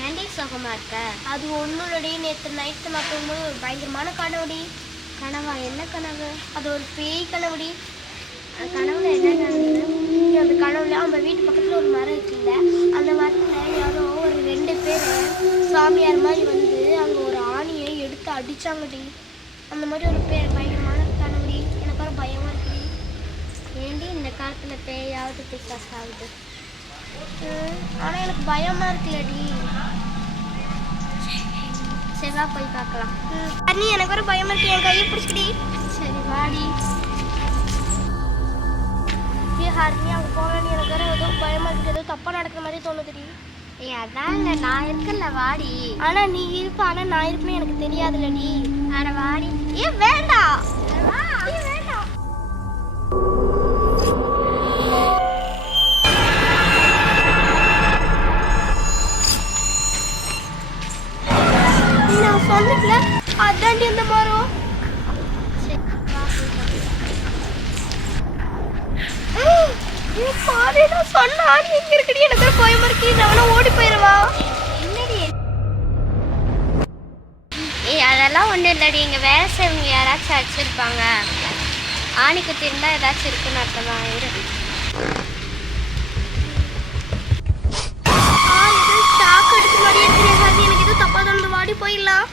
ஏன்டி சுகமா இருக்க? அது ஒன்றும் இல்லடி, நேற்று நைட்டு நான் போகும்போது ஒரு பயங்கரமான கனவுடி. கனவா? என்ன கனவு? அது ஒரு பேய் கனவுடி. கனவுல என்ன நடந்தது? அந்த கனவுல நம்ம வீட்டு பக்கத்தில் ஒரு மரம் இருக்குல்ல, அந்த மரத்தில் யாரோ ஒரு 2 பேர் சாமியார் மாதிரி வந்து அங்கே ஒரு ஆணியை எடுத்து அடித்தாங்கடி. அந்த மாதிரி ஒரு பயங்கரமான கனவுடி. எனக்கு ஒரு பயமாக இருக்குடி. ஏன்டி இந்த காலத்துல பேயாவது பிசாசாகுது? ஆனால் எனக்கு பயமாக இருக்குல்லடி. சரி வா போய் பார்க்கலாம். அண்ணி எனக்கு ஒரு பயமாக இருக்கு, என் கையை பிடிச்சிடி. சரி வாடி. ஹாரினி அங்கே போகலான்னு எனக்கு வேறு ஏதோ பயமாக இருக்குது, ஏதோ தப்பாக நடக்கிற மாதிரி தோணுதுடி. ஏய் அதாங்க நான் இருக்கல, வாடி. ஆனால் நீ இருப்ப, ஆனால் நான் இருப்பேன்னு எனக்கு தெரியாதுல்லடி. அட வாடி. ஏன் வேண்டாம். வா. ஏன் வேண்டாம். நான் சொன்னதுல அதாண்டி இந்த மரம். சரி வா போய் பார்க்கலாம். பாரு, நான் சொன்ன ஆணி எங்க இருக்குடி, எனக்கு ஒரு பயமா இருக்கு. நான் ஓடி போயிடுவா. என்னடி? ஏய் அதெல்லாம் ஒன்றும் இல்லடி, இங்கே வேலை செய்வங்க யாராச்சும் அடிச்சிருப்பாங்க. ஆணி குத்தி இருந்தால் ஏதாச்சும் இருக்குன்னு அர்த்தமா? இரு. ஷாக் அடிச்ச மாதிரி இருக்கிறேன். எனக்கு எதுவும் தப்பா தோணுது, வாடி போயிடலாம்.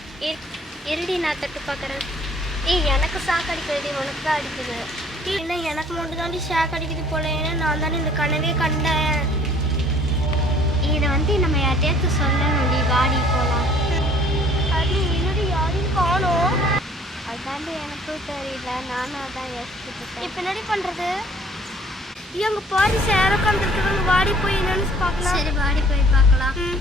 இருடி நான் தொட்டு பார்க்குறேன். ஏய் எனக்கு சாக்கு அடிக்கிறது, உனக்கு தான் அடிக்குது. இல்லை, எனக்கு மட்டும் தாண்டி ஷாக் அடிக்குது போல. ஏன்னா நான் தானே இந்த கனவே கண்டேன். இதை வந்து நம்ம யார்ட்டையாச்சும் சொல்லணும்டி, வாடி போகலாம். அது என்னடி யாரையும் காணோம். அதாண்டி எனக்கும் தெரியல, நானும் அதான் யோசிச்சுட்டு. இப்போ என்னடி பண்ணுறது? அங்கே பாரு, சேர உட்காந்துருக்குறாங்க. வாடி போய் என்னன்னு பார்க்கலாம். சரி வாடி போய் பார்க்கலாம். ம்